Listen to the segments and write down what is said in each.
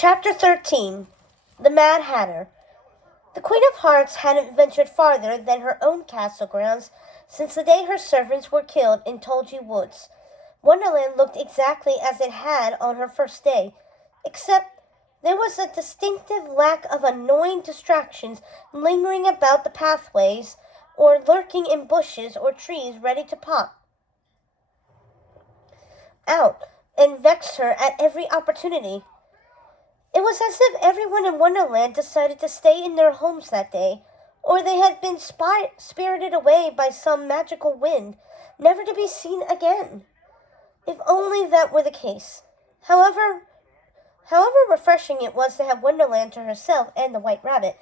Chapter 13. The Mad Hatter. The Queen of Hearts hadn't ventured farther than her own castle grounds since the day her servants were killed in Tolji Woods. Wonderland looked exactly as it had on her first day, except there was a distinctive lack of annoying distractions lingering about the pathways or lurking in bushes or trees ready to pop out and vex her at every opportunity. It was as if everyone in Wonderland decided to stay in their homes that day, or they had been spirited away by some magical wind, never to be seen again. If only that were the case. However refreshing it was to have Wonderland to herself and the White Rabbit,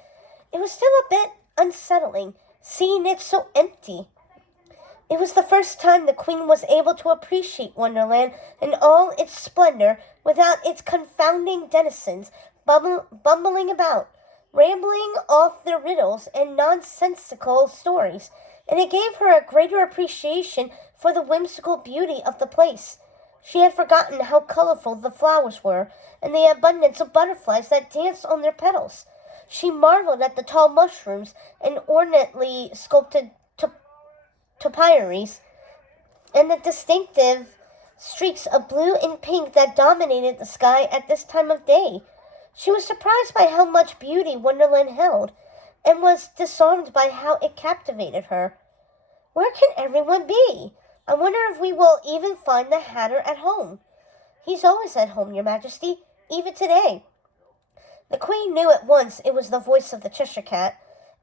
it was still a bit unsettling, seeing it so empty. It was the first time the Queen was able to appreciate Wonderland in all its splendor without its confounding denizens bumbling about, rambling off their riddles and nonsensical stories, and it gave her a greater appreciation for the whimsical beauty of the place. She had forgotten how colorful the flowers were, and the abundance of butterflies that danced on their petals. She marveled at the tall mushrooms and ornately sculpted topiaries, and the distinctive streaks of blue and pink that dominated the sky at this time of day. She was surprised by how much beauty Wonderland held, and was disarmed by how it captivated her. Where can everyone be? I wonder if we will even find the Hatter at home. He's always at home, Your Majesty, even today. The Queen knew at once it was the voice of the Cheshire Cat,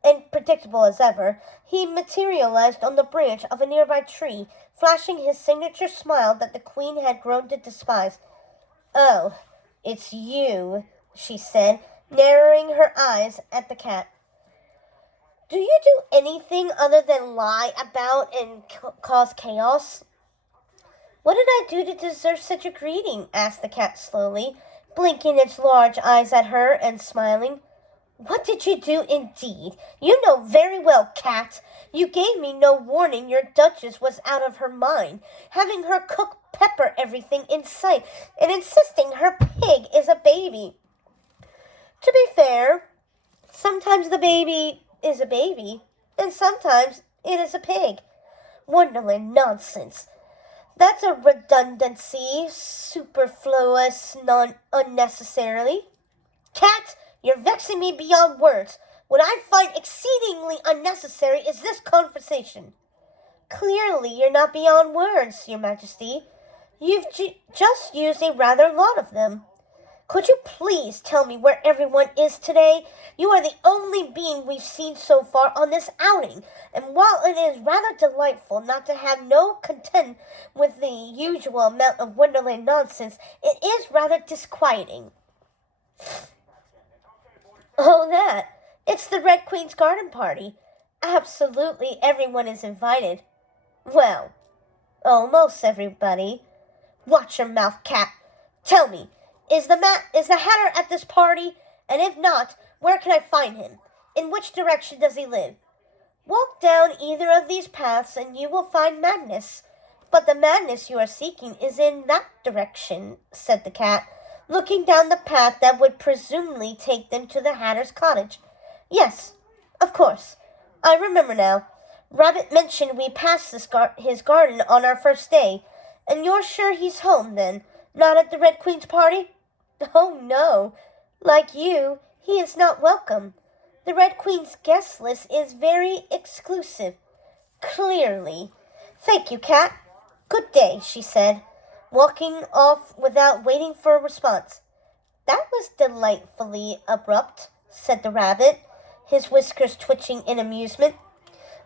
and predictable as ever, he materialized on the branch of a nearby tree, flashing his signature smile that the Queen had grown to despise. "Oh, it's you," she said, narrowing her eyes at the cat. "Do you do anything other than lie about and cause chaos?" "What did I do to deserve such a greeting?" asked the cat slowly, blinking its large eyes at her and smiling. "What did you do indeed? You know very well, cat. You gave me no warning your Duchess was out of her mind, having her cook pepper everything in sight, and insisting her pig is a baby." "To be fair, sometimes the baby is a baby, and sometimes it is a pig." "Wonderland nonsense. That's a redundancy, superfluous, unnecessarily." "Cat, you're vexing me beyond words. What I find exceedingly unnecessary is this conversation." "Clearly you're not beyond words, Your Majesty. You've just used a rather lot of them." "Could you please tell me where everyone is today? You are the only being we've seen so far on this outing, and while it is rather delightful not to have no content with the usual amount of Wonderland nonsense, it is rather disquieting." "Oh, that. It's the Red Queen's garden party. Absolutely everyone is invited." "Well, almost everybody." "Watch your mouth, cat. Tell me, is the Hatter at this party? And if not, where can I find him? In which direction does he live?" "Walk down either of these paths and you will find Madness. But the madness you are seeking is in that direction," said the cat, looking down the path that would presumably take them to the Hatter's cottage. "Yes, of course. I remember now. Rabbit mentioned we passed his garden on our first day. And you're sure he's home, then? Not at the Red Queen's party?" "Oh, no. Like you, he is not welcome. The Red Queen's guest list is very exclusive." "Clearly. Thank you, cat. Good day," she said, walking off without waiting for a response. "That was delightfully abrupt," said the rabbit, his whiskers twitching in amusement.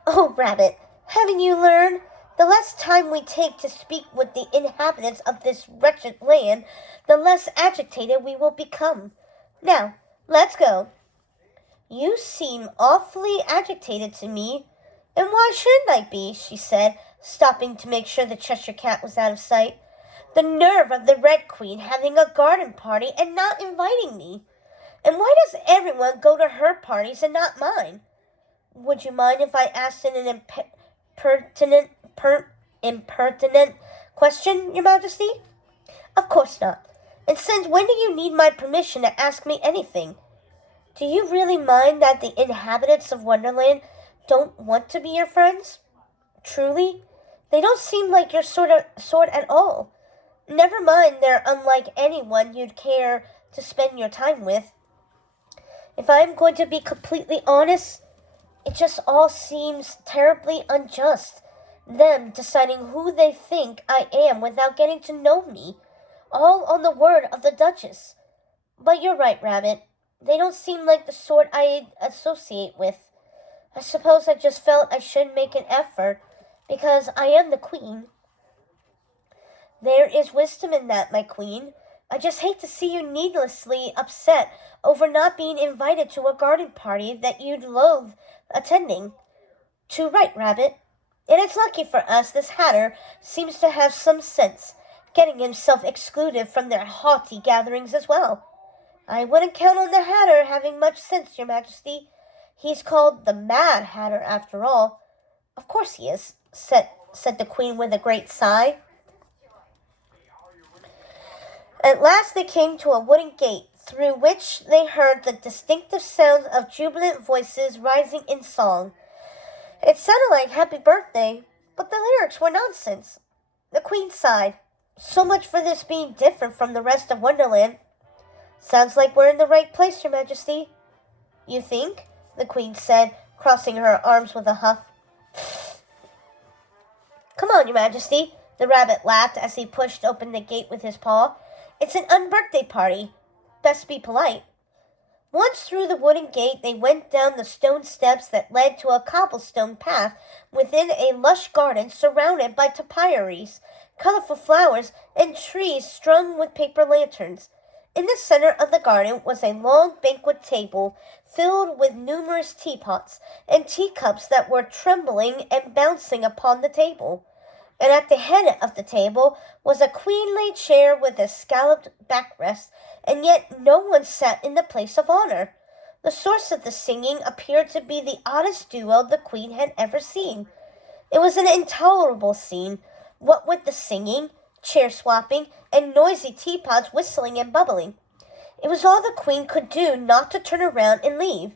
"Oh, Rabbit, haven't you learned? The less time we take to speak with the inhabitants of this wretched land, the less agitated we will become. Now, let's go." "You seem awfully agitated to me, and why shouldn't I be?" she said, stopping to make sure the Cheshire Cat was out of sight. "The nerve of the Red Queen having a garden party and not inviting me! And why does everyone go to her parties and not mine?" "Would you mind if I asked an impertinent question, Your Majesty?" "Of course not. And since when do you need my permission to ask me anything? Do you really mind that the inhabitants of Wonderland don't want to be your friends? Truly? They don't seem like your sort at all. Never mind they're unlike anyone you'd care to spend your time with. If I'm going to be completely honest, it just all seems terribly unjust. Them deciding who they think I am without getting to know me. All on the word of the Duchess. But you're right, Rabbit. They don't seem like the sort I associate with. I suppose I just felt I should make an effort, because I am the Queen. There is wisdom in that, my Queen. I just hate to see you needlessly upset over not being invited to a garden party that you'd loathe attending. Too right, Rabbit. And it's lucky for us this Hatter seems to have some sense, getting himself excluded from their haughty gatherings as well. I wouldn't count on the Hatter having much sense, Your Majesty. He's called the Mad Hatter, after all. Of course he is, said the Queen with a great sigh. At last they came to a wooden gate, through which they heard the distinctive sounds of jubilant voices rising in song. It sounded like Happy Birthday, but the lyrics were nonsense. The Queen sighed. So much for this being different from the rest of Wonderland. Sounds like we're in the right place, Your Majesty. You think? The Queen said, crossing her arms with a huff. Come on, Your Majesty, the Rabbit laughed as he pushed open the gate with his paw. It's an unbirthday party. Best be polite. Once through the wooden gate, they went down the stone steps that led to a cobblestone path within a lush garden surrounded by topiaries, colorful flowers, and trees strung with paper lanterns. In the center of the garden was a long banquet table filled with numerous teapots and teacups that were trembling and bouncing upon the table. And at the head of the table was a queenly chair with a scalloped backrest, and yet no one sat in the place of honor. The source of the singing appeared to be the oddest duo the Queen had ever seen. It was an intolerable scene, what with the singing, chair swapping, and noisy teapots whistling and bubbling. It was all the Queen could do not to turn around and leave.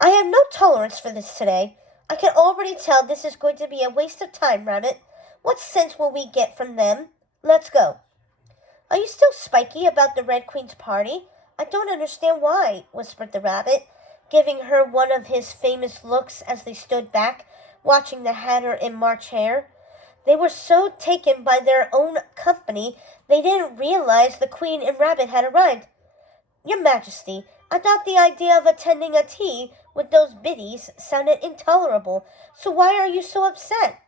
I have no tolerance for this today. I can already tell this is going to be a waste of time, Rabbit. What sense will we get from them? Let's go. Are you still spiky about the Red Queen's party? I don't understand why, whispered the Rabbit, giving her one of his famous looks as they stood back, watching the Hatter and March Hare. They were so taken by their own company, they didn't realize the Queen and Rabbit had arrived. Your Majesty, I thought the idea of attending a tea with those biddies sounded intolerable, so why are you so upset?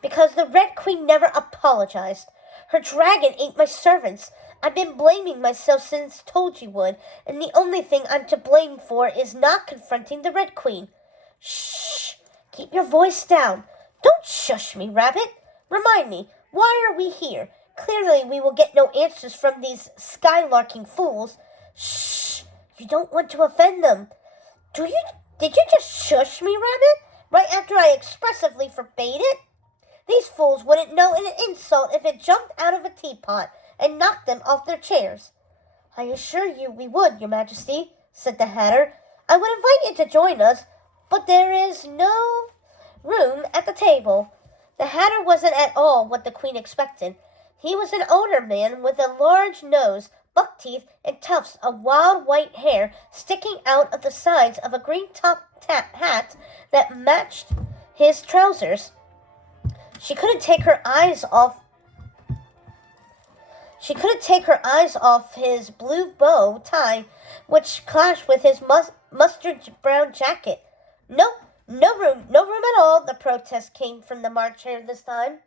Because the Red Queen never apologized. Her dragon ate my servants. I've been blaming myself since told you would, and the only thing I'm to blame for is not confronting the Red Queen. Shh! Keep your voice down. Don't shush me, Rabbit. Remind me, why are we here? Clearly we will get no answers from these skylarking fools. Shh! You don't want to offend them. Did you just shush me, Rabbit? Right after I expressively forbade it? These fools wouldn't know an insult if it jumped out of a teapot and knocked them off their chairs. I assure you we would, Your Majesty, said the Hatter. I would invite you to join us, but there is no room at the table. The Hatter wasn't at all what the Queen expected. He was an older man with a large nose, buck teeth, and tufts of wild white hair sticking out of the sides of a green top hat that matched his trousers. She couldn't take her eyes off his blue bow tie, which clashed with his mustard brown jacket. Nope, no room at all, the protest came from the March Hare this time.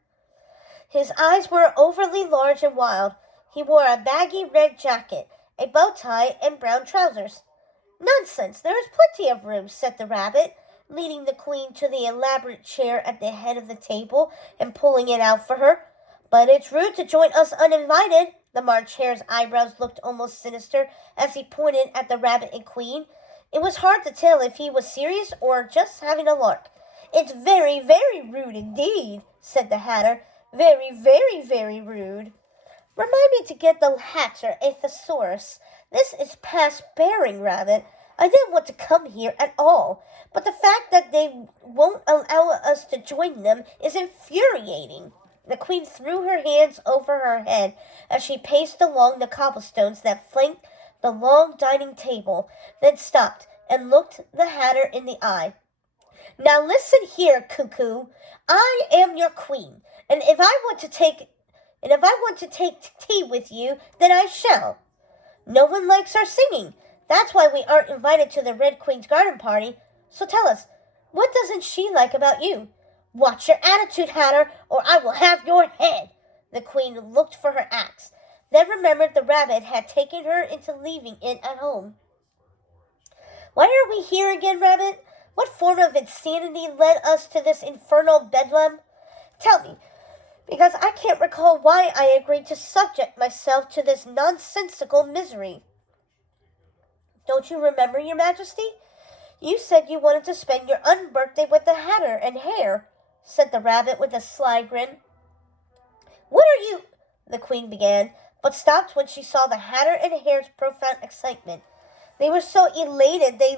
His eyes were overly large and wild. He wore a baggy red jacket, a bow tie, and brown trousers. Nonsense, there is plenty of room, said the Rabbit, leading the Queen to the elaborate chair at the head of the table and pulling it out for her. But it's rude to join us uninvited. The March Hare's eyebrows looked almost sinister as he pointed at the Rabbit and Queen. It was hard to tell if he was serious or just having a lark. It's very, very rude indeed, said the Hatter. Very, very, very rude. Remind me to get the Hatter a thesaurus. This is past bearing, Rabbit. I didn't want to come here at all, but the fact that they won't allow us to join them is infuriating. The Queen threw her hands over her head as she paced along the cobblestones that flanked the long dining table, then stopped and looked the Hatter in the eye. Now listen here, Cuckoo. I am your queen, and if I want to take tea with you, then I shall. No one likes our singing. That's why we aren't invited to the Red Queen's garden party. So tell us, what doesn't she like about you? Watch your attitude, Hatter, or I will have your head. The Queen looked for her axe, then remembered the rabbit had taken her into leaving it at home. Why are we here again, Rabbit? What form of insanity led us to this infernal bedlam? Tell me, because I can't recall why I agreed to subject myself to this nonsensical misery. Don't you remember, Your Majesty? You said you wanted to spend your unbirthday with the Hatter and Hare, said the rabbit with a sly grin. What are you? The Queen began, but stopped when she saw the Hatter and Hare's profound excitement. They were so elated they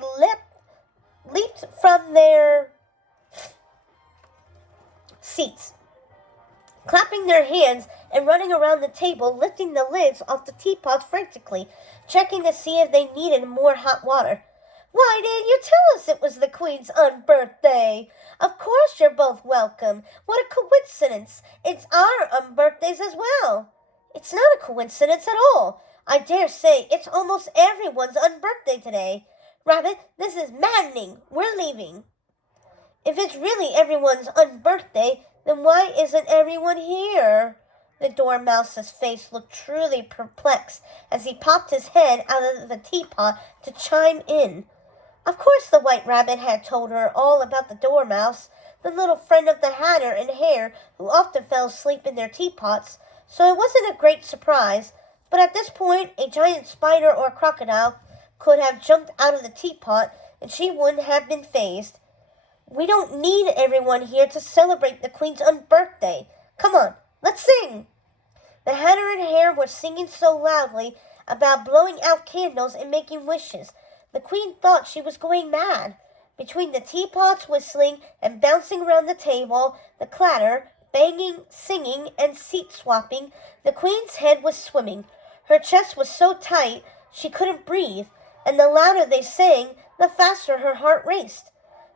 leaped from their seats, clapping their hands and running around the table, lifting the lids off the teapots frantically, checking to see if they needed more hot water. Why didn't you tell us it was the Queen's unbirthday? Of course you're both welcome. What a coincidence. It's our unbirthdays as well. It's not a coincidence at all. I dare say it's almost everyone's unbirthday today. Rabbit, this is maddening. We're leaving. If it's really everyone's unbirthday, then why isn't everyone here? The Dormouse's face looked truly perplexed as he popped his head out of the teapot to chime in. Of course the White Rabbit had told her all about the Dormouse, the little friend of the Hatter and Hare who often fell asleep in their teapots, so it wasn't a great surprise, but at this point a giant spider or crocodile could have jumped out of the teapot and she wouldn't have been fazed. We don't need everyone here to celebrate the Queen's unbirthday. Come on, let's sing. The Hatter and Hare were singing so loudly about blowing out candles and making wishes. The Queen thought she was going mad. Between the teapots whistling and bouncing around the table, the clatter, banging, singing, and seat-swapping, the Queen's head was swimming. Her chest was so tight she couldn't breathe, and the louder they sang, the faster her heart raced.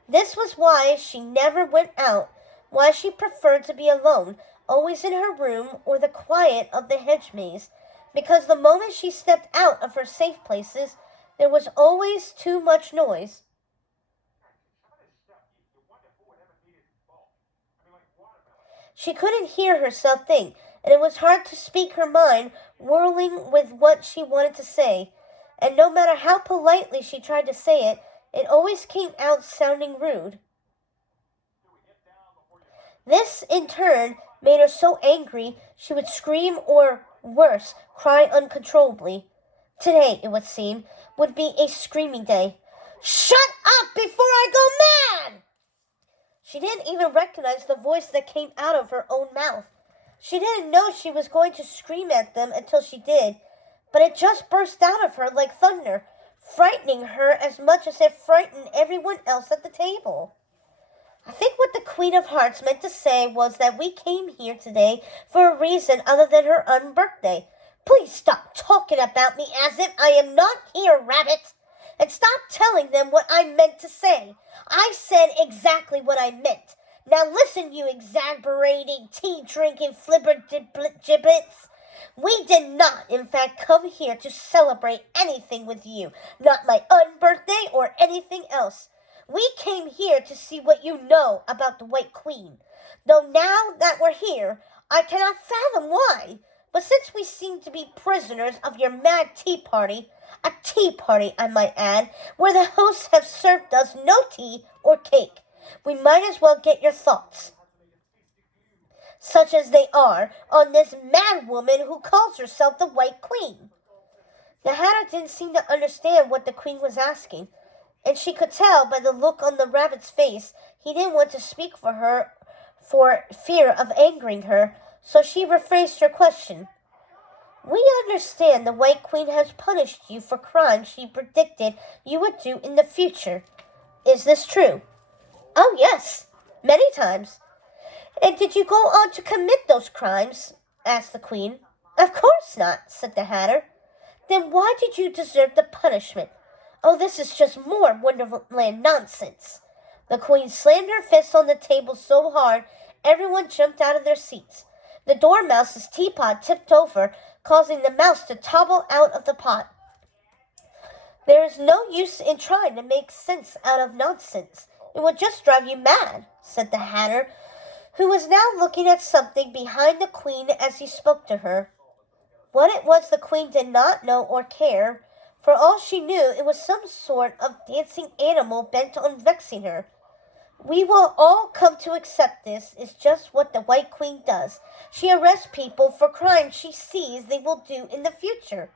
This was why she never went out, why she preferred to be alone, always in her room or the quiet of the hedge maze, because the moment she stepped out of her safe places, there was always too much noise. She couldn't hear herself think, and it was hard to speak her mind, whirling with what she wanted to say. And no matter how politely she tried to say it, it always came out sounding rude. This, in turn, made her so angry she would scream or, worse, cry uncontrollably. Today, it would seem, would be a screaming day. Shut up before I go mad! She didn't even recognize the voice that came out of her own mouth. She didn't know she was going to scream at them until she did, but it just burst out of her like thunder, frightening her as much as it frightened everyone else at the table. I think what the Queen of Hearts meant to say was that we came here today for a reason other than her unbirthday. Please stop talking about me as if I am not here, Rabbit, and stop telling them what I meant to say. I said exactly what I meant. Now listen, you exasperating, tea-drinking flibbergibbets. We did not, in fact, come here to celebrate anything with you, not my unbirthday or anything else. We came here to see what you know about the White Queen. Though now that we're here, I cannot fathom why. But since we seem to be prisoners of your mad tea party, a tea party, I might add, where the hosts have served us no tea or cake, we might as well get your thoughts, such as they are, on this mad woman who calls herself the White Queen. The Hatter didn't seem to understand what the Queen was asking, and she could tell by the look on the rabbit's face he didn't want to speak for her for fear of angering her, so she rephrased her question. We understand the White Queen has punished you for crimes she predicted you would do in the future. Is this true? Oh, yes, many times. And did you go on to commit those crimes? Asked the Queen. Of course not, said the Hatter. Then why did you deserve the punishment? Oh, this is just more Wonderland nonsense. The Queen slammed her fist on the table so hard everyone jumped out of their seats. The Dormouse's teapot tipped over, causing the mouse to topple out of the pot. There is no use in trying to make sense out of nonsense. It would just drive you mad, said the Hatter, who was now looking at something behind the Queen as he spoke to her. What it was the Queen did not know or care. For all she knew, it was some sort of dancing animal bent on vexing her. We will all come to accept this is just what the White Queen does. She arrests people for crimes she sees they will do in the future.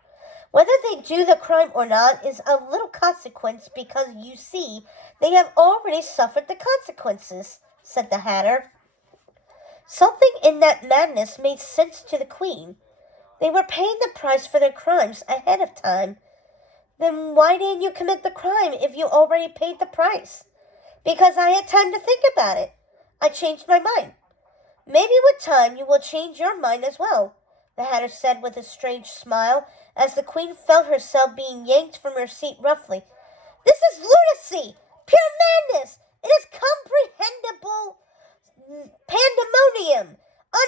Whether they do the crime or not is of little consequence because, you see, they have already suffered the consequences, said the Hatter. Something in that madness made sense to the Queen. They were paying the price for their crimes ahead of time. Then why didn't you commit the crime if you already paid the price? Because I had time to think about it. I changed my mind. Maybe with time you will change your mind as well, the Hatter said with a strange smile as the Queen felt herself being yanked from her seat roughly. This is lunacy! Pure madness! It is comprehensible pandemonium!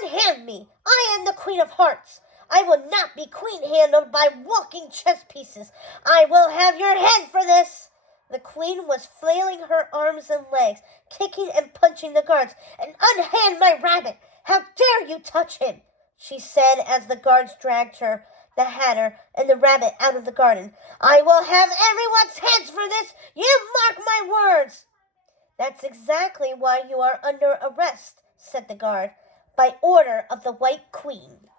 Unhand me! I am the Queen of Hearts! I will not be queen-handled by walking chess pieces! I will have your head for this! The Queen was flailing her arms and legs, kicking and punching the guards. And unhand my rabbit! How dare you touch him! She said as the guards dragged her, the Hatter, and the rabbit out of the garden. I will have everyone's heads for this! You mark my words! That's exactly why you are under arrest, said the guard, by order of the White Queen.